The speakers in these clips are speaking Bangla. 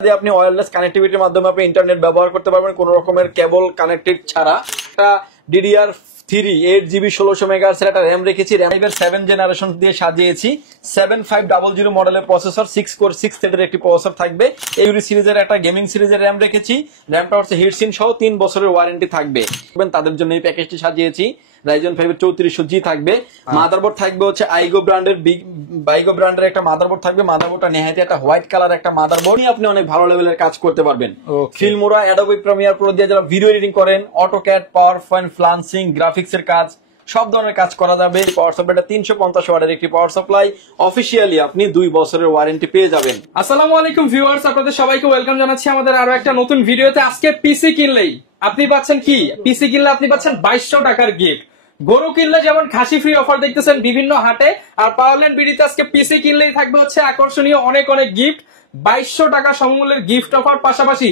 আপনি ওয়্যারলেস কানেক্টিভিটির মাধ্যমে আপনি ইন্টারনেট ব্যবহার করতে পারবেন কোনো রকমের কেবল কানেক্টেড ছাড়া। একটা DDR3 8GB 1600 মেগাহার্টজ একটা র্যাম রেখেছি। র্যামের 7 জেনারেশন দিয়ে সাজিয়েছি। 7500 মডেলের প্রসেসর, 6 কোর 6 থ্রেডের একটি প্রসেসর থাকবে। ইউরি সিরিজের একটা গেমিং সিরিজের র্যাম রেখেছি। র্যামটা হচ্ছে হিটসিন সহ 3 বছরের ওয়ারেন্টি থাকবে। তাদের জন্য এই প্যাকেজটি সাজিয়েছি। Ryzen 5 এর 3400G থাকবে। মাদারবোর্ড থাকবে হচ্ছে আইগো ব্র্যান্ডের একটা মাদারবোর্ড থাকবে। মাদারবোর্ডটা নেহাতি একটা হোয়াইট কালার একটা মাদারবোর্ড। আপনি অনেক ভালো লেভেলের কাজ করতে পারবেন। ফিল্মোরা, অ্যাডোবি প্রিমিয়ার প্রো দিয়ে যারা ভিডিও এডিটিং করেন, অটোক্যাড, পাওয়ার পয়েন্ট, ফ্লান্সিং, গ্রাফিক্সের কাজ, সব ধরনের কাজ করা যাবে। পাওয়ার সাপ্লাইটা 350 ওয়াটের একটি পাওয়ার সাপ্লাই। অফিসিয়ালি আপনি 2 বছরের ওয়ারেন্টি পেয়ে যাবেন। আসসালামু আলাইকুম ভিউয়ার্স, আপনাদের সবাইকে ওয়েলকাম জানাচ্ছি আমাদের আরো একটা নতুন ভিডিওতে। আজকে পিসি কিনলেই আপনি পাচ্ছেন কি? পিসি কিনলে আপনি পাচ্ছেন 2200 টাকার গিফট। গরু কিনলে যেমন খাসি ফ্রি অফার দেখতেছেন বিভিন্ন হাটে, আর পাওয়ারল্যান্ড বিডিতে আজকে পিসি কিনলেই থাকবে হচ্ছে আকর্ষণীয় অনেক অনেক গিফট। 2200 টাকা সমমূল্যের গিফট অফার, পাশাপাশি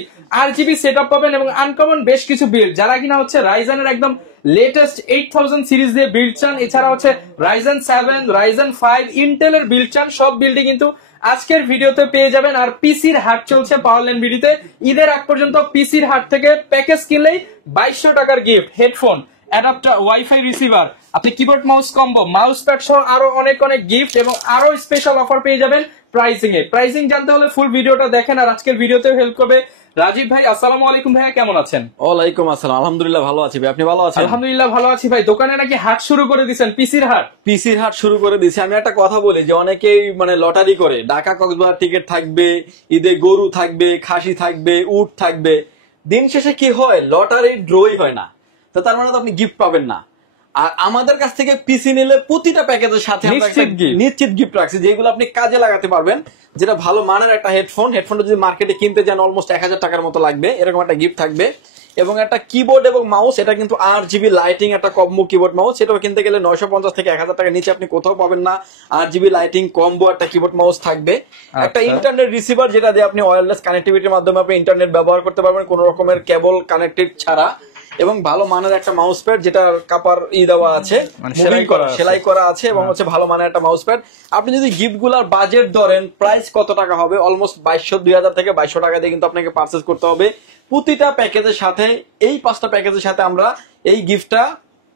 RGB সেটআপ পাবেন এবং আনকমন বেশ কিছু বিল্ড। যারা কিনা হচ্ছে রাইজেনের একদম লেটেস্ট 8000 সিরিজ দিয়ে বিল্ড চান, এছাড়া হচ্ছে Ryzen 7, Ryzen 5, ইন্টেলের বিল্ড চান, সব বিল্ডই কিন্তু আজকের ভিডিওতে পেয়ে যাবেন। আর পিসির হাট চলছে পাওয়ারল্যান্ড বিডিতে। ঈদের আগ পর্যন্ত পিসির হাট থেকে প্যাকেজ কিনলেই 2200 টাকার gift, headphone, adapter, wifi receiver, আপনি keyboard mouse combo, mouse pad সহ আরো অনেক অনেক গিফট এবং আরো স্পেশাল অফার পেয়ে যাবেন প্রাইসিং জানতে হলে ফুল ভিডিওটা দেখেন। আর আজকের ভিডিওতে হেল্প করবে রাজীব ভাই। আসসালামু আলাইকুম ভাইয়া, কেমন আছেন? ওয়ালাইকুম আসসালাম, আলহামদুলিল্লাহ ভালো আছি ভাই, আপনি ভালো আছেন? আলহামদুলিল্লাহ ভালো আছি ভাই। দোকানে নাকি হাট শুরু করে দিয়েছেন, পিসির হাট শুরু করে দিয়েছি। আমি একটা কথা বলি যে অনেকেই লটারি করে, ঢাকা কক্সবাজার টিকিট থাকবে, ঈদে গরু থাকবে, খাসি থাকবে, উট থাকবে, দিন শেষে কি হয়, লটারি ড্রই হয় না। তো তার মানে তো আপনি গিফট পাবেন না। আর আমাদের কাছ থেকে পিসি নিলে প্রতিটা প্যাকেজের সাথে নিশ্চিত গিফট রাখছি, যেগুলো আপনি কাজে লাগাতে পারবেন। যেটা ভালো মানের একটা হেডফোনটা যদি মার্কেটে কিনতে যান অলমোস্ট 1000 টাকার মতো লাগবে, এরকম একটা গিফট থাকবে। এবং একটা কিবোর্ড এবং মাউস, এটা কিন্তু RGB লাইটিং একটা কম্বো কিবোর্ড মাউস, সেটাও কিনতে গেলে 950 থেকে 1000 টাকার নিচে আপনি কোথাও পাবেন না। RGB লাইটিং কম্বো একটা কিবোর্ড মাউস থাকবে। একটা ইন্টারনেট রিসিভার, যেটা দিয়ে আপনি ওয়্যারলেস কানেক্টিভিটির মাধ্যমে আপনি ইন্টারনেট ব্যবহার করতে পারবেন কোনো রকমের কেবল কানেক্টেড ছাড়া। এবং ভালো মানের একটা মাউস প্যাড, যেটা কাপার দেওয়া আছে, সেলাই করা আছে, এবং হচ্ছে ভালো মানের একটা মাউস প্যাড। আপনি যদি গিফট গুলার বাজেট ধরেন, প্রাইস কত টাকা হবে, অলমোস্ট 2000 থেকে 2200 টাকা দিয়ে কিন্তু আপনাকে পারচেজ করতে হবে। প্রতিটা প্যাকেজের সাথে, এই 5টা প্যাকেজের সাথে আমরা এই গিফটটা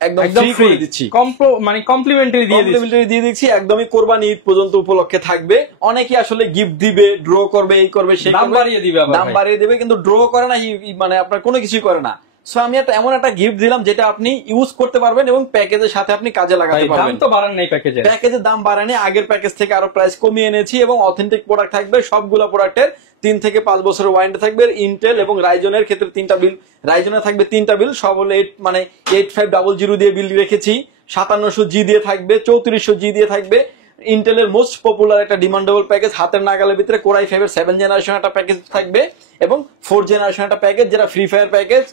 একদম ফ্রি করে দিচ্ছি, কমপ্লিমেন্টারি দিয়ে দিচ্ছি। একদমই কোরবানি ঈদ পর্যন্ত উপলক্ষে থাকবে। অনেকে আসলে গিফট দিবে, ড্র করবে, এই করবে, সেই দাম বাড়িয়ে দিবে, কিন্তু ড্র করে না, আপনার কোনো কিছুই করে না। সো আমি এমন একটা গিফট দিলাম যেটা আপনি ইউজ করতে পারবেন এবং প্যাকেজের সাথে আপনি কাজে লাগাতে পারবেন। দাম তো বাড়ান নাই, প্যাকেজের দাম বাড়ায়নি, আগের প্যাকেজ থেকে আরো প্রাইস কমিয়ে এনেছি। এবং অথেন্টিক প্রোডাক্ট থাকবে, সবগুলো প্রোডাক্টের 3 থেকে 5 বছরের ওয়ারেন্টি থাকবে। ইন্টেল এবং রাইজনের ক্ষেত্রে 3টা বিল, রাইজনের থাকবে 3টা বিল, সব হলো 8500 দিয়ে বিল রেখেছি। 5700G দিয়ে থাকবে, 3400G দিয়ে থাকবে। ইন্টেলের মোস্ট পপুলার একটা ডিমান্ডেবল প্যাকেজ, হাতের নাগালের ভিতরে কোরাই 5 এর 7 জেনারেশন একটা প্যাকেজ থাকবে এবং 4 জেনারেশন একটা প্যাকেজ, যেটা ফ্রি ফায়ার প্যাকেজ।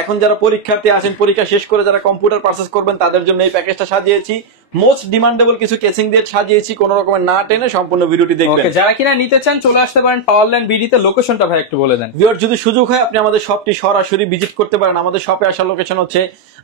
এখন যারা পরীক্ষার্থী আছেন, পরীক্ষা শেষ করে যারা কম্পিউটার পারচেজ করবেন, তাদের জন্য এই প্যাকেজটা সাজিয়েছি। মোস্ট ডিমান্ডেবল কিছু কেসিং দিয়ে সাজিয়েছি, কোন রকমের না টেনে সম্পূর্ণ ভিডিওটি দেখবেন। যারা কিনা নিতে চান চলে আসতে পারেন পাওয়ারল্যান্ড বিডিতে। লোকেশনটা ভাই একটু বলে দেন। ভিউয়ার, যদি সুযোগ হয় আপনি আমাদের শপটি সরাসরি ভিজিট করতে পারেন। আমাদের শপে আসার লোকেশন হচ্ছে,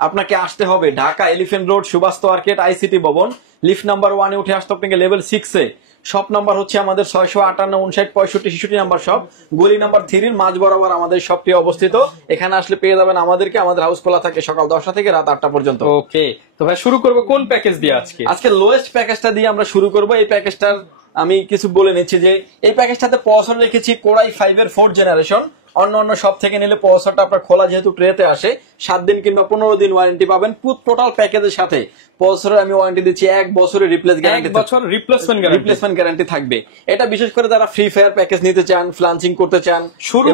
আপনাকে আসতে হবে Dhaka elephant road, Subastu arcade, ICT ভবন, লিফট নাম্বার 1 এ উঠে আসতে আপনাকে লেভেল 6 এ। শপ নাম্বার হচ্ছে আমাদের 658, 59, 65, 66 নাম্বার শপ, গলি নাম্বার 3 এর মাঝ বরাবর আমাদের শপটি অবস্থিত। এখানে আসলে পেয়ে যাবেন আমাদেরকে। আমাদের হাউস খোলা থাকে সকাল 10টা থেকে রাত 8টা পর্যন্ত। ওকে, তো ভাই শুরু করবো কোন প্যাকেজ দিয়ে? আজকে লোয়েস্ট প্যাকেজটা দিয়ে আমরা শুরু করবো। এই প্যাকেজটার আমি কিছু বলে নিচ্ছি যে এই প্যাকেজটাতে প্রসেসর রেখেছি কোরাই 5 এর 4 জেনারেশন। অন্য সব থেকে নিলে প্রসেসরটা আপনার খোলা যেহেতু ট্রেতে আসে, 7 দিন কিংবা 15 দিন ওয়ারেন্টি পাবেন। টোটাল প্যাকেজের সাথে প্রসেসরের আমি ওয়ারেন্টি দিচ্ছি 1 বছরের রিপ্লেসমেন্ট গ্যারান্টি থাকবে। এটা বিশেষ করে যারা ফ্রি ফায়ার প্যাকেজ নিতে চান, ফ্লান্সিং করতে চান, শুরু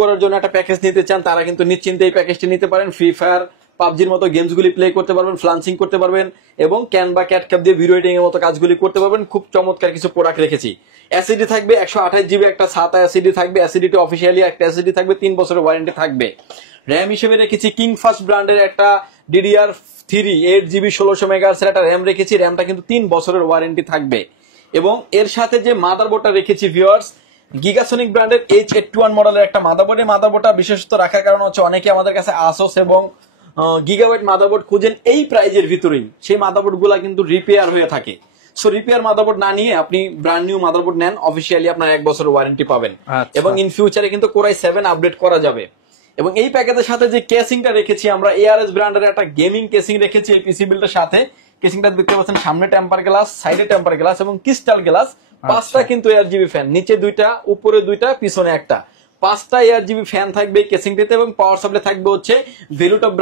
করার জন্য একটা প্যাকেজ নিতে চান, তারা কিন্তু নিশ্চিন্তে এই প্যাকেজটি নিতে পারেন। ফ্রি ফায়ার, পাবজির মতো গেমস গুলি প্লে করতে পারবেন, ফ্লান্সিং করতে পারবেন এবং ক্যান বা ক্যাটক্যাপ দিয়ে ভিডিও এডিটিং এর মতো কাজগুলি করতে পারবেন। খুব চমৎকার কিছু প্রোডাক্ট রেখেছি। এসএসডি থাকবে 128GB একটা SATA এসএসডি থাকবে। এসএসডিটি অফিসিয়ালি একটা এসএসডি থাকবে, 3 বছরের ওয়ারেন্টি থাকবে। র্যাম হিসেবে রেখেছি কিংফাস্ট ব্র্যান্ডের একটা DDR3 8GB 1600 মেগাহার্টজ একটা র্যাম রেখেছি। র্যামটা কিন্তু 3 বছরের ওয়ারেন্টি থাকবে। এবং এর সাথে যে মাদারবোর্ডটা রেখেছি ভিউয়ার্স, গিগাসনিক ব্র্যান্ডের H81 মডেলের একটা মাদারবোর্ড। এই মাদারবোর্ডটা বিশেষত রাখার কারণ হচ্ছে, অনেকে আমাদের কাছে আসোস এবং গিগাবাইট মাদারবোর্ড খুঁজেন এই প্রাইজের ভিতরেই, সেই মাদারবোর্ড গুলা কিন্তু রিপেয়ার হয়ে থাকে। সো রিপেয়ার মাদারবোর্ড না নিয়ে আপনি ব্র্যান্ড নিউ মাদারবোর্ড নেন, অফিসিয়ালি আপনার 1 বছরের ওয়ারেন্টি পাবেন। আচ্ছা। এবং ইন ফিউচারে কিন্তু কোরাই 7 আপডেট করা যাবে। এবং এই প্যাকেজের সাথে যে কেসিংটা রেখেছি আমরা, ARS ব্র্যান্ডের একটা গেমিং কেসিং রেখেছি এই পিসি বিল্ডের সাথে। কেসিংটা দেখতে পাচ্ছেন, সামনে টেম্পার গ্লাস, সাইডে টেম্পার গ্লাস এবং ক্রিস্টাল গ্লাস। 5টা কিন্তু ARGB ফ্যান, নিচে 2টা, উপরে 2টা, পিছনে 1টা। 5টা ARGB ফ্যান থাকবে কেসিংটিতে এবং পাওয়ার সাপ্লাই থাকবে হচ্ছে ভেলুটপ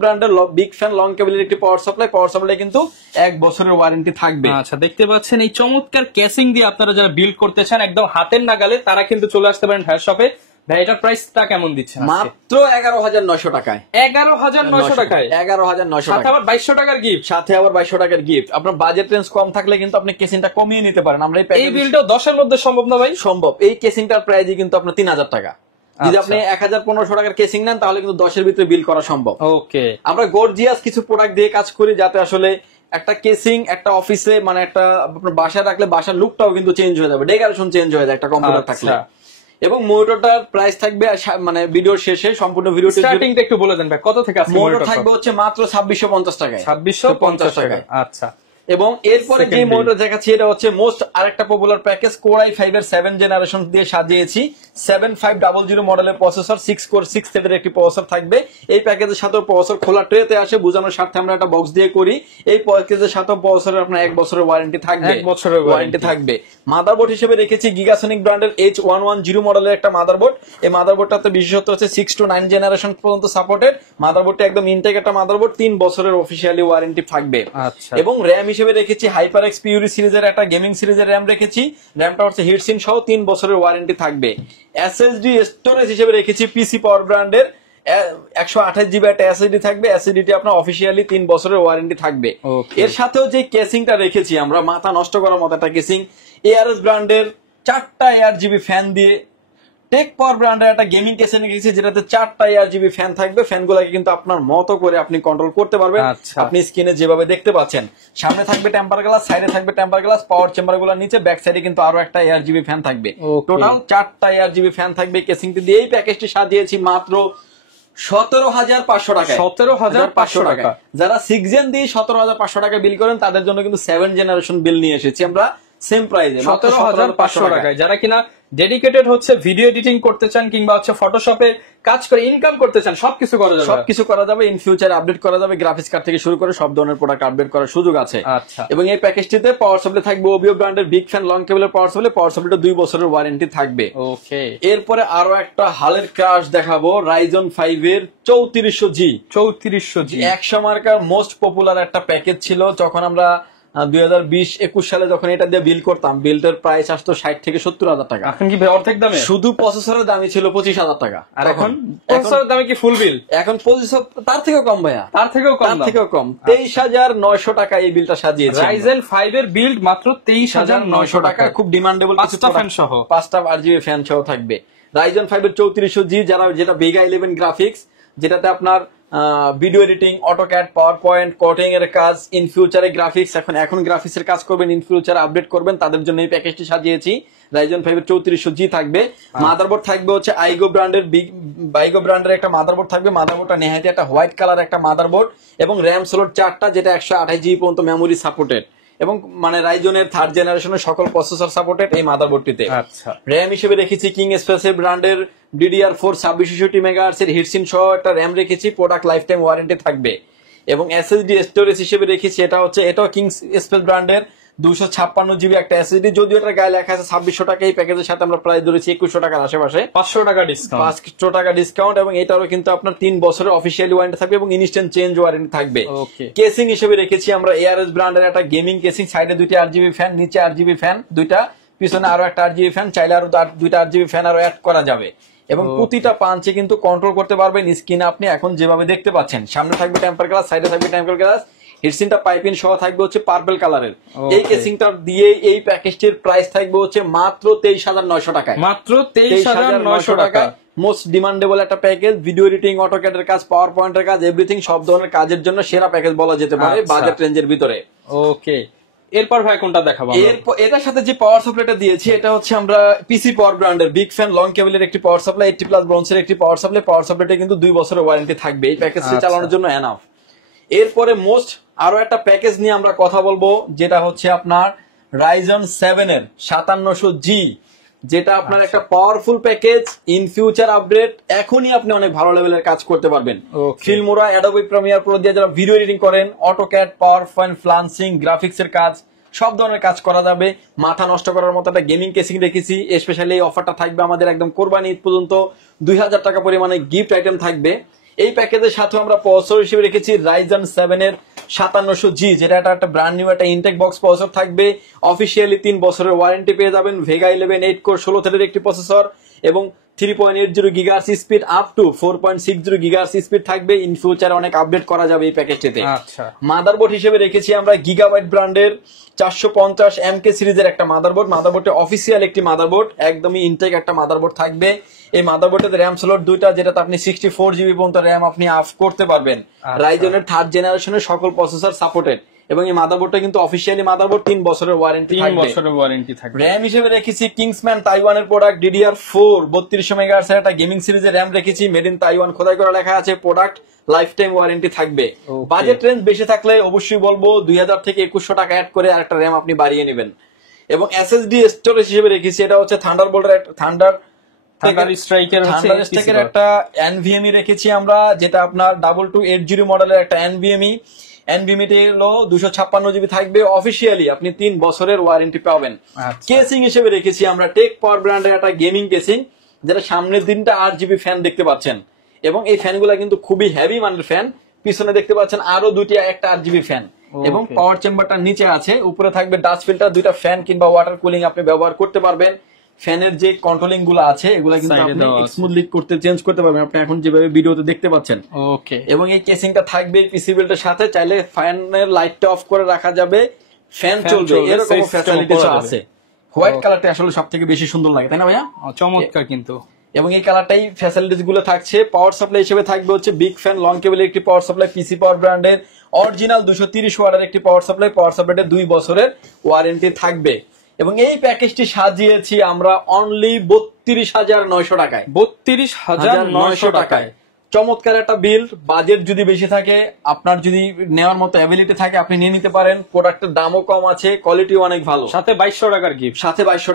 ব্র্যান্ডের বিগ ফ্যান লং কেবলের একটি পাওয়ার সাপ্লাই। পাওয়ার সাপ্লাই কিন্তু 1 বছরের ওয়ারেন্টি থাকবে। আচ্ছা, দেখতে পাচ্ছেন এই চমৎকার কেসিং দিয়ে আপনারা যারা বিল্ড করতে চান একদম হাতের নাগালে, তারা কিন্তু চলে আসতে পারেন ভাইয়ের শপে। ভাই এটার প্রাইসটা কেমন দিচ্ছেন? মাত্র 11,900 টাকায়। 11,900 টাকায়, 11,900 সাথে টাকা, আবার 2200 টাকার গিফট। সাথে আবার 2200 টাকার গিফট। আপনার বাজেট রেঞ্জ কম থাকলে কিন্তু আপনি কেসিংটা কমিয়ে নিতে পারেন। আমরা এই বিলটা 10 এর মধ্যে সম্ভব না ভাই? সম্ভব। এই কেসিংটার প্রাইসই কিন্তু আপনার 3000 টাকা। যদি আপনি 101500 টাকার কেসিং নেন তাহলে কিন্তু 10 এর ভিতরে বিল করা সম্ভব। ওকে, আমরা গর্জিয়াস কিছু প্রোডাক্ট দিয়ে কাজ করি যাতে আসলে একটা কেসিং একটা অফিসে মানে একটা আপনার বাসায় রাখলে বাসার লুকটাও কিন্তু চেঞ্জ হয়ে যাবে, ডেকোরেশন চেঞ্জ হয়ে যায় একটা কম্পিউটার থাকলে। এবং মনিটরটার প্রাইস থাকবে মানে ভিডিওর শেষে, সম্পূর্ণ ভিডিওটি স্টার্টিংটা একটু বলে দেন ভাই, কত থেকে আছে? মনিটর থাকবে হচ্ছে মাত্র 2650 টাকায়। 2650 টাকা। আচ্ছা, এবং এরপরে যে মনিটর দেখাচ্ছি এটা হচ্ছে মোস্ট আরেকটা পপুলার প্যাকেজ, Core i5 এর 7 জেনারেশন দিয়ে সাজিয়েছি। 7500 মডেলের প্রসেসর, 6 কোর 6 থ্রেডের একটি প্রসেসর থাকবে। এই প্যাকেজের সাথে প্রসেসর খোলা ট্রেতে আসে, বোঝানোর স্বার্থে আমরা একটা বক্স দিয়ে করি। এই প্যাকেজের সাথে প্রসেসরের আপনার 1 বছরের ওয়ারেন্টি থাকবে। 1 বছরের ওয়ারেন্টি থাকবে। মাদারবোর্ড হিসেবে রেখেছি গিগাসনিক ব্র্যান্ডের H110 মডেলের একটা মাদারবোর্ড। এই মাদারবোর্ডটাতে বিশেষত্ব হচ্ছে 6 to 9 জেনারেশন পর্যন্ত সাপোর্টেড। মাদারবোর্ডটা একদম ইনটেক একটা মাদারবোর্ড, 3 বছরের অফিসিয়ালি ওয়ারেন্টি থাকবে। আচ্ছা। এবং র‍্যাম হিসেবে রেখেছি HyperX Fury সিরিজের একটা গেমিং সিরিজের র‍্যাম রেখেছি। র‍্যামটা হচ্ছে হিটসিন সহ 3 বছরের ওয়ারেন্টি থাকবে। SSD স্টোরেজ হিসেবে রেখেছি পিসি পাওয়ার ব্র্যান্ডের 128 জিবি একটা SSD থাকবে। SSD আপনার অফিসিয়ালি 3 বছরের ওয়ারেন্টি থাকবে। এর সাথেও যে কেসিংটা রেখেছি আমরা, মাথা নষ্ট করার মতো একটা কেসিং, ARS ব্র্যান্ডের 4টা ARGB ফ্যান দিয়ে টেক পাওয়ার ব্র্যান্ডের একটা গেমিং কেসিং রেখেছি, যেটাতে 4টা ARGB ফ্যান থাকবে। ফ্যানগুলোকে কিন্তু আপনার মতো করে আপনি কন্ট্রোল করতে পারবেন। আপনি স্ক্রিনে যেভাবে দেখতে পাচ্ছেন, সামনে থাকবে টেম্পার গ্লাস, সাইডে থাকবে টেম্পার গ্লাস, পাওয়ার চেম্বারগুলোর নিচে ব্যাক সাইডে কিন্তু আরো একটা ARGB ফ্যান থাকবে। টোটাল 4টা ARGB ফ্যান থাকবে কেসিংটি দিয়ে। এই প্যাকেজটি সাজিয়েছি মাত্র 17,500 টাকা। 17,500 টাকা। যারা 6 জেন দিয়ে 17,500 টাকা বিল করেন তাদের জন্য কিন্তু 7 জেনারেশন বিল নিয়ে এসেছি আমরা সেম প্রাইসে, 17,500 টাকায়। যারা কিনা ডেডিকেটেড হচ্ছে ভিডিও এডিটিং করতে চান কিংবা হচ্ছে ফটোশপে কাজ করে ইনকাম করতে চান, সবকিছু করা যাবে। সবকিছু করা যাবে, ইন ফিউচার আপডেট করা যাবে, গ্রাফিক্স কার্ড থেকে শুরু করে সব ধরনের প্রোডাক্ট আপডেট করার সুযোগ আছে। আচ্ছা। এবং এই প্যাকেজটিতে পাওয়ার সাপ্লাই থাকবে OBO ব্র্যান্ডের বিগ ফ্যান লং কেবলের পাওয়ার সাপ্লাই। পাওয়ার সাপ্লাইটা 2 বছরের ওয়ারেন্টি থাকবে। ওকে, এরপরে আরো একটা হালের ক্রাশ দেখাবো, Ryzen 5 এর 3400G। 3400G একশো মার্কার মোস্ট পপুলার একটা প্যাকেজ ছিল যখন আমরা 2020-21 সালে যখন এটা দিয়ে বিল করতাম। বিল্ডের প্রাইস আসতো 60 থেকে 70,000 টাকা। এখন কি অর্ধেক দামে? শুধু প্রসেসরের দামই ছিল 25,000 টাকা। আর এখন প্রসেসরের দামে কি ফুল বিল? এখন প্রসেসর তার থেকেও কম ভাইয়া, তার থেকেও কম। 23,900 টাকা এই বিলটা সাজিয়েছে। Ryzen 5 এর বিল্ড মাত্র 23,900 টাকা। খুব ডিমান্ডেবল, 5টা ফ্যান সহ, 5টা RGB ফ্যান সহ থাকবে। Ryzen 5 এর 3400G, যেটা Vega 11 গ্রাফিক্স, যেটাতে আপনার video editing, AutoCAD, power point, coding এর কাজ, ইন ফিউচারে গ্রাফিক্স, এখন গ্রাফিক্স এর কাজ করবেন, ইন ফিউচারে আপডেট করবেন, তাদের জন্য এই প্যাকেজটি সাজিয়েছি। Ryzen 5 এর 3400G থাকবে। মাদারবোর্ড থাকবে হচ্ছে আইগো ব্র্যান্ডের একটা মাদারবোর্ড থাকবে। মাদারবোর্ডটা নেহাতি একটা হোয়াইট কালার একটা মাদারবোর্ড এবং র‍্যাম স্লট 4টা, যেটা 128 GB পর্যন্ত মেমোরি সাপোর্টেড এবং মানে রাইজনের 3rd জেনারেশনের সকল প্রসেসর সাপোর্টেড এই মাদারবোর্ডটিতে। আচ্ছা। র‍্যাম হিসেবে রেখেছি কিং স্পেসের ব্র্যান্ডের DDR4 2660 মেগাহার্টজ এর হিটসিন সহ একটা র‍্যাম রেখেছি, প্রোডাক্ট লাইফ টাইম ওয়ারেন্টি থাকবে। এবং SSD স্টোরেজ হিসেবে রেখেছি, এটাও কিং স্পেস ব্র্যান্ডের 256 GB একটা SSD, যদিও এটা গায়ে লেখা আছে 2600 টাকা। এই প্যাকেজের সাথে আমরা প্রাইস ধরেছি 2100 টাকার আশেপাশে, 500 টাকা ডিসকাউন্ট, 500 টাকা ডিসকাউন্ট। এবং এটারও কিন্তু আপনার 3 বছরের অফিসিয়ালি ওয়ারেন্টি থাকবে এবং ইনস্ট্যান্ট চেঞ্জ ওয়ারেন্টি থাকবে। কেসিং হিসেবে রেখেছি আমরা ARS ব্র্যান্ডের একটা গেমিং কেসিং, সাইডে 2টা RGB ফ্যান, নিচে RGB ফ্যান 2টা, পিছনে আরো একটা RGB ফ্যান, চাইলে আরো 2টা RGB ফ্যান আরো অ্যাড করা যাবে। এবং প্রতিটা পাঞ্চে কিন্তু কন্ট্রোল করতে পারবেন স্ক্রিনে আপনি এখন যেভাবে দেখতে পাচ্ছেন। সামনে থাকবে টেম্পার গ্লাস, সাইডে থাকবে টেম্পার গ্লাস, হিটসিনটা পাইপিং সহ থাকবে হচ্ছে পার্পল কালারের। এই কেসিংটা দিয়ে এই প্যাকেজটির প্রাইস থাকবে হচ্ছে মাত্র 23,900 টাকায়। মাত্র 23,900 টাকা। মোস্ট ডিমান্ডেবল একটা প্যাকেজ, ভিডিও এডিটিং, অটোক্যাডের কাজ, পাওয়ার পয়েন্টের কাজ, এভরিথিং সব ধরনের কাজের জন্য সেরা প্যাকেজ বলা যেতে পারে বাজেট রেঞ্জের ভিতরে। ওকে, এরপর ভাই কোনটা দেখাবো? এটার সাথে যে পাওয়ার সাপ্লাইটা দিয়েছি এটা হচ্ছে আমরা পিসি পাওয়ার ব্র্যান্ডের বিগ ফ্যান লং কেবলের একটি পাওয়ার সাপ্লাই, 80+ ব্রোঞ্জের একটি পাওয়ার সাপ্লাই। পাওয়ার সাপ্লাইটা কিন্তু 2 বছরের ওয়ারেন্টি থাকবে। এই প্যাকেজটি চালানোর জন্য এনাফ। এরপরে মোস্ট আরো একটা প্যাকেজ নিয়ে আমরা কথা বলবো, যেটা হচ্ছে আপনার Ryzen 7 এর 5700G, যেটা আপনার একটা powerful package. In future update এখনই আপনি অনেক ভালো লেভেলের কাজ করতে পারবেন। ফিল্মোরা, অ্যাডোবি প্রিমিয়ার প্রো দিয়ে যারা ভিডিও এডিটিং করেন, AutoCAD, power point, freelancing, graphics এর কাজ, সব ধরনের কাজ করা যাবে। মাথা নষ্ট করার মতো একটা গেমিং কেসিং রেখেছি। স্পেশালি এই অফারটা থাকবে আমাদের একদম কোরবানি ঈদ পর্যন্ত 2000 টাকা পরিমাণে গিফট আইটেম থাকবে। এই প্যাকেজের সাথে আমরা প্রসেসর হিসেবে রেখেছি Ryzen 7 এর 5700G, যেটা একটা ব্র্যান্ড নিউ একটা ইনটেক বক্স প্রসেসর থাকবে। অফিসিয়ালি 3 বছরের ওয়ারেন্টি পেয়ে যাবেন। ভেগা 11 8 কোর 16 থ্রেডের একটি প্রসেসর এবং 3.80 gigahertz speed up to 4.60 gigahertz speed থাকবে। ইন ফিউচারে অনেক আপডেট করা যাবে এই প্যাকেজটিতে। আচ্ছা, মাদারবোর্ড হিসেবে রেখেছি আমরা গিগাবাইট ব্র্যান্ডের 450 MK সিরিজের একটা মাদারবোর্ড। মাদারবোর্ডে অফিসিয়াল একটি মাদারবোর্ড, একদমই ইনটেক একটা মাদারবোর্ড থাকবে। এই মাদারবোর্ডের র্যাম স্লট দুইটা, যেটাতে আপনি 64 জিবি পর্যন্ত র্যাম আপনি আপ করতে পারবেন। রাইজনের 3rd জেনারেশনের সকল প্রসেসর সাপোর্টেড এবং এই মাদারবোর্ডটা কিন্তু অফিসিয়ালি মাদারবোর্ড 3 বছরের ওয়ারেন্টি থাকবে। র্যাম হিসেবে রেখেছি কিংসম্যান তাইওয়ানের প্রোডাক্ট DDR4 3200 মেগাহার্টজ এর একটা গেমিং সিরিজের র্যাম রেখেছি। মেড ইন তাইওয়ান খোদাই করে লেখা আছে। প্রোডাক্ট লাইফ টাইম ওয়ারেন্টি থাকবে। বাজেট রেঞ্জ বেশি থাকলে অবশ্যই বলবো 2000 থেকে 2100 টাকা অ্যাড করে আরেকটা র্যাম আপনি বাড়িয়ে নেবেন। এবং এসএসডি স্টোরেজ হিসেবে রেখেছি, এটা হচ্ছে থান্ডারবোল্টের থান্ডার স্ট্রাইকের একটা NVMe রেখেছি আমরা, যেটা আপনার 2280 মডেলের একটা NVMe হলো 256 জিবি থাকবে। অফিসিয়ালি আপনি 3 বছরের ওয়ারেন্টি পাবেন। কেসিং হিসেবে রেখেছি আমরা টেক পাওয়ার ব্র্যান্ডের একটা গেমিং কেসিং, যেটা সামনের দিনটা 8 জিবি ফ্যান দেখতে পাচ্ছেন এবং এই ফ্যানগুলো কিন্তু খুবই হেভি মানের ফ্যান। পিছনে দেখতে পাচ্ছেন আরো দুটি একটা 8 জিবি ফ্যান এবং পাওয়ার চেম্বারটা নিচে আছে। উপরে থাকবে ডাস্ট ফিল্টার, দুইটা ফ্যান কিংবা ওয়াটার কুলিং আপনি ব্যবহার করতে পারবেন। ফ্যানের যে কন্ট্রোলিং গুলো আছে এগুলো কিন্তু আপনি স্মুথলি করতে চেঞ্জ করতে পারবেন, আপনি এখন যেভাবে ভিডিওতে দেখতে পাচ্ছেন। ওকে, এবং এই কেসিংটা থাকবে পিসি বিল্ডের সাথে। চাইলে ফ্যানের লাইটটা অফ করে রাখা যাবে, ফ্যান চলবে, এরকম ফ্যাসিলিটিস আছে। হোয়াইট কালারটা আসলে সবথেকে বেশি সুন্দর লাগে, তাই না ভাইয়া? চমৎকার কিন্তু। এবং এই কালারটাই ফ্যাসিলিটিস গুলো থাকছে। পাওয়ার সাপ্লাই হিসেবে থাকবে হচ্ছে বিগ ফ্যান লং কেবল একটি পাওয়ার সাপ্লাই, পিসি পাওয়ার ব্র্যান্ডের অরিজিনাল 230 ওয়াটের একটি পাওয়ার সাপ্লাই। পাওয়ার সাপ্লাইতে 2 বছরের ওয়ারেন্টি থাকবে। এবং এই প্যাকেজটি সাজিয়েছি আমরা অনলি 32,900 টাকায়। 32,900 টাকায় চমৎকার একটা বিল। বাজেট যদি বেশি থাকে, আপনার যদি নেওয়ার মতো অ্যাবিলিটি থাকে, আপনি নিয়ে নিতে পারেন। প্রোডাক্টের দামও কম আছে, কোয়ালিটিও অনেক ভালো, সাথে 2200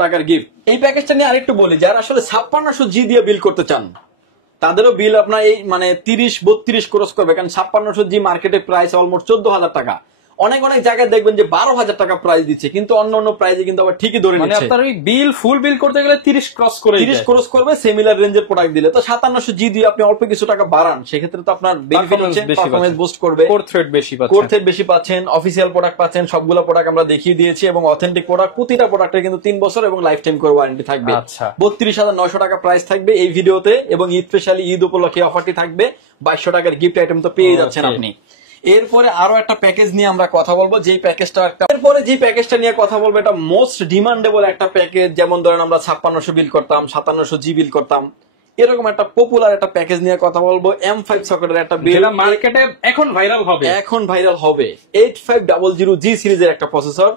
টাকার গিফট। এই প্যাকেজটা নিয়ে আরেকটু বলি, যারা আসলে 5600G দিয়ে বিল করতে চান তাদেরও বিল আপনার এই মানে 30-32 ক্রস করবে, কারণ 5600G মার্কেটে প্রাইস অলমোস্ট 14,000 টাকা। অনেক জায়গায় দেখবেন যে 12,000 টাকা প্রাইস দিচ্ছে, কিন্তু অন্য প্রাইসে কিন্তু আবার ঠিকই ধরে নিচ্ছে। আপনার ওই বিল ফুল বিল করতে গেলে 30 ক্রস করবে সিমিলার রেঞ্জের প্রোডাক্ট দিলে। তো 5700G দিয়ে আপনি অল্প কিছু টাকা বাড়ান, সেক্ষেত্রে তো আপনার বেনিফিট হচ্ছে, পারফরম্যান্স বুস্ট করবে, কোর থ্রেড বেশি পাচ্ছেন, অফিসিয়াল প্রোডাক্ট পাচ্ছেন। সবগুলো প্রোডাক্ট আমরা দেখিয়ে দিয়েছি এবং অথেন্টিক প্রোডাক্ট। প্রতিটা প্রোডাক্টের কিন্তু 3 বছর এবং লাইফ টাইম করে ওয়ারেন্টি থাকবে। 32,900 টাকা প্রাইস থাকবে এই ভিডিওতে। এবং স্পেশালি ঈদ উপলক্ষে অফারটি থাকবে। 2200 টাকার গিফট আইটেম তো পেয়ে যাচ্ছেন আপনি। এরপরে আরো একটা প্যাকেজ নিয়ে আমরা কথা বলবো, যে প্যাকেজটা নিয়ে কথা বলবো এটা মোস্ট ডিমান্ডেবল একটা প্যাকেজ। যেমন ধরেন আমরা 5600 বিল করতাম, 5700G বিল করতাম, এরকম একটা পপুলার একটা প্যাকেজ নিয়ে কথা বলবো। M5 সকেটের একটা বিল, মার্কেটে এখন ভাইরাল হবে 8500G সিরিজের একটা প্রসেসর,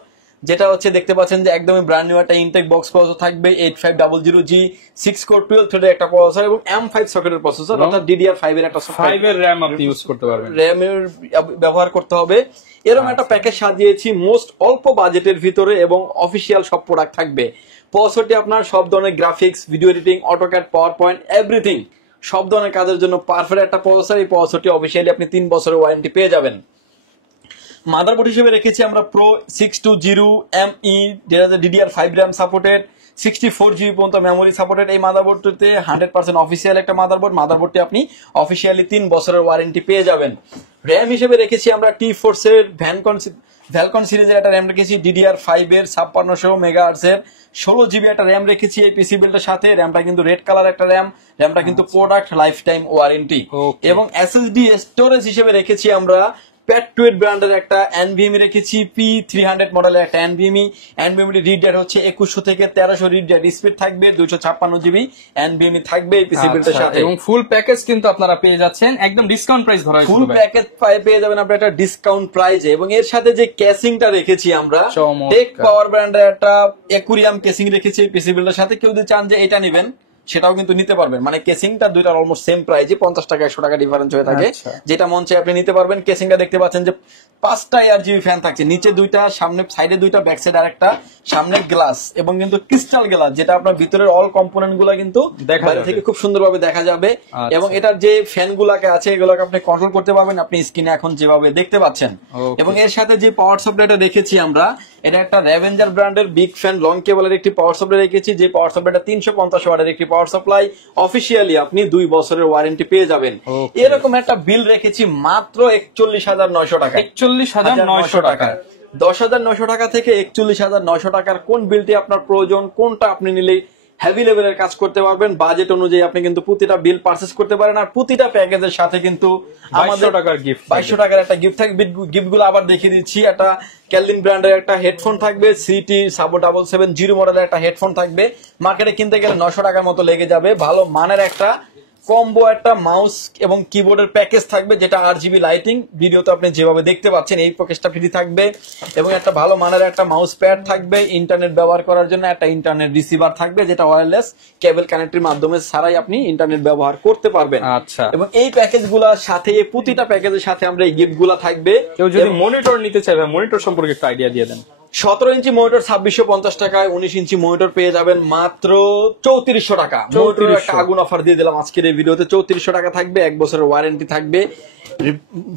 যেটা হচ্ছে দেখতে পাচ্ছেন যে একদমই ব্র্যান্ড নিউ একটা ইনটেক বক্স প্রসেসর থাকবে। 8500G 6 কোর 12 থ্রেডের একটা প্রসেসর এবং M5 সকেটের প্রসেসর, অর্থাৎ DDR5 এর একটা 5 এর RAM আপনি ইউজ করতে পারবেন, RAM এর ব্যবহার করতে হবে। এরকম একটা প্যাকেজ সাজিয়েছি মোস্ট অল্প বাজেটের ভিতরে এবং অফিসিয়াল সব প্রোডাক্ট থাকবে। প্রসেসরটি আপনার সব ধরনের graphics, video editing, AutoCAD, power point, everything সব ধরনের কাজের জন্য পারফেক্ট একটা প্রসেসর। এই প্রসেসরটি অফিসিয়ালি আপনি 3 বছরের ওয়ারেন্টি পেয়ে যাবেন। মাদারবোর্ড হিসেবে রেখেছি আমরা Pro 620ME, যেটা DDR5 RAM সাপোর্টেড, 64 জিবি পর্যন্ত মেমোরি সাপোর্টেড। এই মাদারবোর্ডটিতে 100% অফিসিয়াল একটা মাদারবোর্ডটি আপনি অফিসিয়ালি 3 বছরের ওয়ারেন্টি পেয়ে যাবেন। র্যাম হিসেবে রেখেছি আমরা T-Force এর ভ্যালকন সিরিজের একটা র্যাম রেখেছি, DDR5 এর 5600 মেগাহার্টজ এর 16 জিবি একটা র্যাম রেখেছি এই পিসি বিল্ডের সাথে। র্যামটা কিন্তু রেড কালার একটা র্যামটা কিন্তু প্রোডাক্ট লাইফ টাইম ওয়ারেন্টি। এবং SSD স্টোরেজ হিসেবে রেখেছি আমরা প্যাট্রয়েড ব্র্যান্ডের একটা NVMe রেখেছি, P300 মডেলের একটা NVMe রিড ডেট হচ্ছে 2100 থেকে 1300 রিড ডেট, স্পিড থাকবে 256 জিবি NVMe থাকবে এই পিসি বিল্ডের সাথে। এবং ফুল প্যাকেজ কিন্তু আপনারা পেয়ে যাচ্ছেন একদম ডিসকাউন্ট প্রাইস ধরা হয়েছে। ফুল প্যাকেজ পেয়ে যাবেন আপনারা একটা ডিসকাউন্ট প্রাইসে। এবং এর সাথে যে কেসিংটা রেখেছি আমরা টেক পাওয়ার ব্র্যান্ডের একটা অ্যাকুরিয়াম কেসিং রেখেছি এই পিসি বিল্ডের সাথে। কেউ যদি চান যে এটা নেবেন সেটাও কিন্তু নিতে পারবেন। মানে কেসিংটা দুইটার অলমোস্ট সেম প্রাইসে 50 টাকা 100 টাকা ডিফারেন্স হয়ে থাকে। আচ্ছা। যেটা মন চাই আপনি নিতে পারবেন। কেসিংটা দেখতে পাচ্ছেন যে 5টা ARGB ফ্যান থাকছে, নিচে দুইটা, সামনে সাইডে দুইটা, ব্যাক সাইড আরেকটা, সামনে গ্লাস এবং কিন্তু ক্রিস্টাল গ্লাস, যেটা আপনার ভিতরের অল কম্পোনেন্ট গুলা কিন্তু বাইরে থেকে খুব সুন্দরভাবে দেখা যাবে। এবং এটার যে ফ্যান গুলাকে আছে এগুলোকে আপনি কন্ট্রোল করতে পারবেন আপনি স্ক্রিনে এখন যেভাবে দেখতে পাচ্ছেন। এবং এর সাথে যে পাওয়ার সাপ্লাইটা রেখেছি আমরা, এটা একটা রেভেঞ্জার ব্র্যান্ডের বিগ ফ্যান লং কেবলের একটি পাওয়ার সাপ্লাই রেখেছি। যে পাওয়ার সাপ্লাইটা 350 ওয়াটের একটি পাওয়ার সাপ্লাই, অফিসিয়ালি আপনি 2 বছরের ওয়ারেন্টি পেয়ে যাবেন। এরকম একটা বিল রেখেছি মাত্র 41,900 টাকা। 41,900 টাকা। 10,900 টাকা থেকে 41,900 টাকার কোন বিলটি আপনার প্রয়োজন, কোনটা আপনি নিলে হেভি লেভেলের কাজ করতে পারবেন, বাজেট অনুযায়ী আপনি কিন্তু প্রতিটা বিল পারচেজ করতে পারেন। আর প্রতিটা প্যাকেজের সাথে কিন্তু 2200 টাকার গিফট, 2200 টাকার একটা গিফট থাকবে। গিফট গুলো আবার দেখিয়ে দিচ্ছি। একটা ক্যালভিন ব্র্যান্ডের একটা হেডফোন থাকবে, সিটি সাবো 770 মডেলের একটা হেডফোন থাকবে। মার্কেটে কিনতে গেলে 900 টাকার মতো লেগে যাবে। ভালো মানের একটা কম্বো একটা মাউস এবং কিবোর্ডের প্যাকেজ থাকবে, যেটা RGB লাইটিং, ভিডিওতে আপনি যেভাবে দেখতে পাচ্ছেন এই প্যাকেজটা ফ্রি থাকবে। এবং একটা ভালো মানের একটা মাউস প্যাড থাকবে, ইন্টারনেট ব্যবহার করার জন্য একটা ইন্টারনেট রিসিভার থাকবে, যেটা ওয়্যারলেস কেবল কানেক্টের মাধ্যমে ছাড়াই আপনি ইন্টারনেট ব্যবহার করতে পারবেন। আচ্ছা। এবং এই প্যাকেজগুলোর সাথে, এই প্রতিটা প্যাকেজের সাথে আমরা এই গিফটগুলো থাকবে। কেউ যদি মনিটর নিতে চায়, মনিটর সম্পর্কে একটা আইডিয়া দিয়ে দেন। 17 ইঞ্চি মনিটর 2650 টাকায়, 19 ইঞ্চি মনিটর পেয়ে যাবেন মাত্র 3400 টাকা। মনিটর একটা আগুন অফার দিয়ে দিলাম আজকের এই ভিডিওতে। 3400 টাকা থাকবে, 1 বছরের ওয়ারেন্টি থাকবে।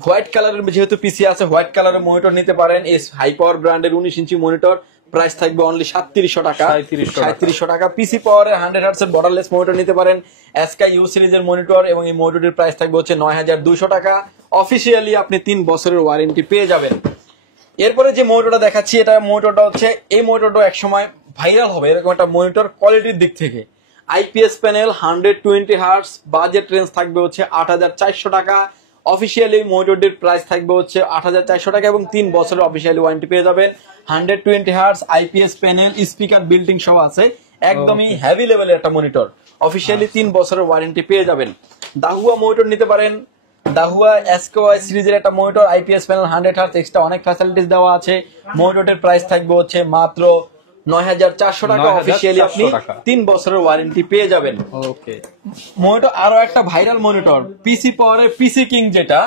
হোয়াইট কালারের যেহেতু পিসি আছে, হোয়াইট কালারের মনিটর নিতে পারেন। এই হাই পাওয়ার ব্র্যান্ডের 19 ইঞ্চি মনিটর প্রাইস থাকবে অনলি 3700 টাকা। 3700 টাকা। পিসি পাওয়ারের 100 হার্টজ এর বর্ডারলেস মনিটর নিতে পারেন, এসকাই ইউ সিরিজের মনিটর, এবং এই মনিটরের প্রাইস থাকবে হচ্ছে 9200 টাকা। অফিসিয়ালি আপনি 3 বছরের ওয়ারেন্টি পেয়ে যাবেন। এরপরে যে মনিটরটা দেখাচ্ছি, এটা মনিটরটা হচ্ছে, এই মনিটরটা একসময় ভাইরাল হবে এরকম একটা মনিটর কোয়ালিটির দিক থেকে। IPS panel, 120 hertz, budget range থাকবে হচ্ছে 8400 টাকা। অফিসিয়ালি মনিটরটির প্রাইস থাকবে হচ্ছে 8400 টাকা এবং 3 বছরের অফিসিয়ালি ওয়ারেন্টি পেয়ে যাবেন। 120 hertz, IPS panel, speaker, building সহ আছে। একদমই হেভি লেভেলের একটা মনিটর। অফিসিয়ালি 3 বছরের ওয়ারেন্টি পেয়ে যাবেন। দাহুয়া মনিটর নিতে পারেন। দাহুয়া এসকেওয়াই সিরিজের একটা monitor, IPS panel, 100 hertz, extra অনেক ফ্যাসিলিটিস দেওয়া আছে। মনিটরের প্রাইস থাকবে হচ্ছে মাত্র 9400 টাকা। অফিসিয়ালি আপনি 3 বছরের ওয়ারেন্টি পেয়ে যাবেন। ওকে। মনিটর আরো একটা ভাইরাল মনিটর, পিসি পাওয়ারের পিসি কিং, যেটা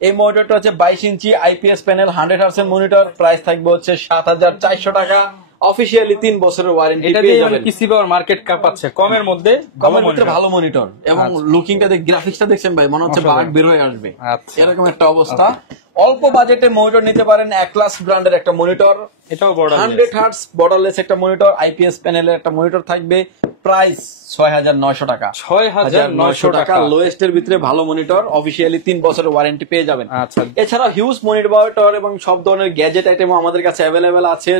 এই মনিটরটা হচ্ছে 22 ইঞ্চি আইপিএস প্যানেল, 100 হার্টজ এর মনিটর, প্রাইস থাকবে হচ্ছে 7400 টাকা। অফিসিয়ালি 3 বছরের ওয়ারেন্টি পেয়ে যাবেন। পিসি পাওয়ার মার্কেট কাপাচ্ছে কমের মধ্যে, ভালো মনিটর। এবং লুকিংটা, গ্রাফিক্সটা দেখছেন ভাই, মনে হচ্ছে বাগ বের হয়ে আসবে, এরকম একটা অবস্থা। অল্প বাজেটে মনিটর নিতে পারেন, অ্যাটলাস ব্র্যান্ডের একটা মনিটর, এটাও 100 হার্টজ বর্ডারলেস একটা মনিটর, আইপিএস প্যানেলের একটা মনিটর থাকবে। প্রাইস 6900 টাকা। 6900 টাকা লোয়েস্ট এর ভিতরে ভালো মনিটর। অফিসিয়ালি 3 বছরের ওয়ারেন্টি পেয়ে যাবেন। আচ্ছা। এছাড়া হিউজ মনিটর এবং সব ধরনের গ্যাজেট আইটেমও আমাদের কাছে অ্যাভেলেবেল আছে।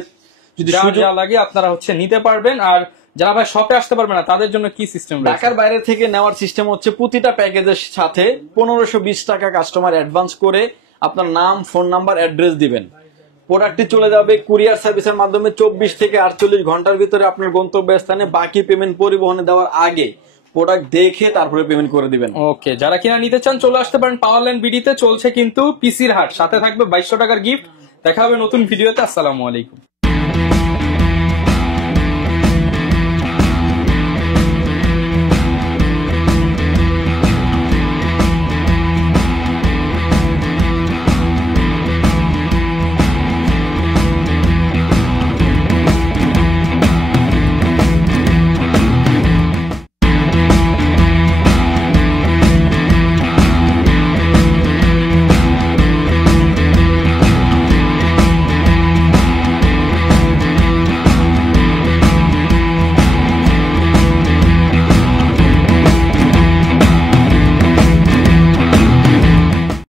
যদি সুযোগ লাগে আপনারা নিতে পারবেন। আর যারা ভাই শপে আসতে পারবে না তাদের জন্য কি সিস্টেম? ঢাকার বাইরে থেকে নেওয়ার সিস্টেম হচ্ছে, প্রতিটা প্যাকেজের সাথে 1520 টাকা কাস্টমার অ্যাডভান্স করে আপনার নাম, ফোন নাম্বার, অ্যাড্রেস দিবেন। প্রোডাক্টটি চলে যাবে কুরিয়ার সার্ভিসের মাধ্যমে 24 থেকে 48 ঘন্টার ভিতরে আপনার গন্তব্যস্থানে। বাকি পেমেন্ট পরিবহনে দেওয়ার আগে প্রোডাক্ট দেখে তারপরে পেমেন্ট করে দিবেন। ওকে, যারা কিনা নিতে চান চলে আসতে পারেন। পাওয়ারল্যান্ড বিডিতে চলছে কিন্তু পিসির হাট, সাথে থাকবে 2200 টাকার গিফট। দেখা হবে নতুন ভিডিওতে। আসসালামু আলাইকুম।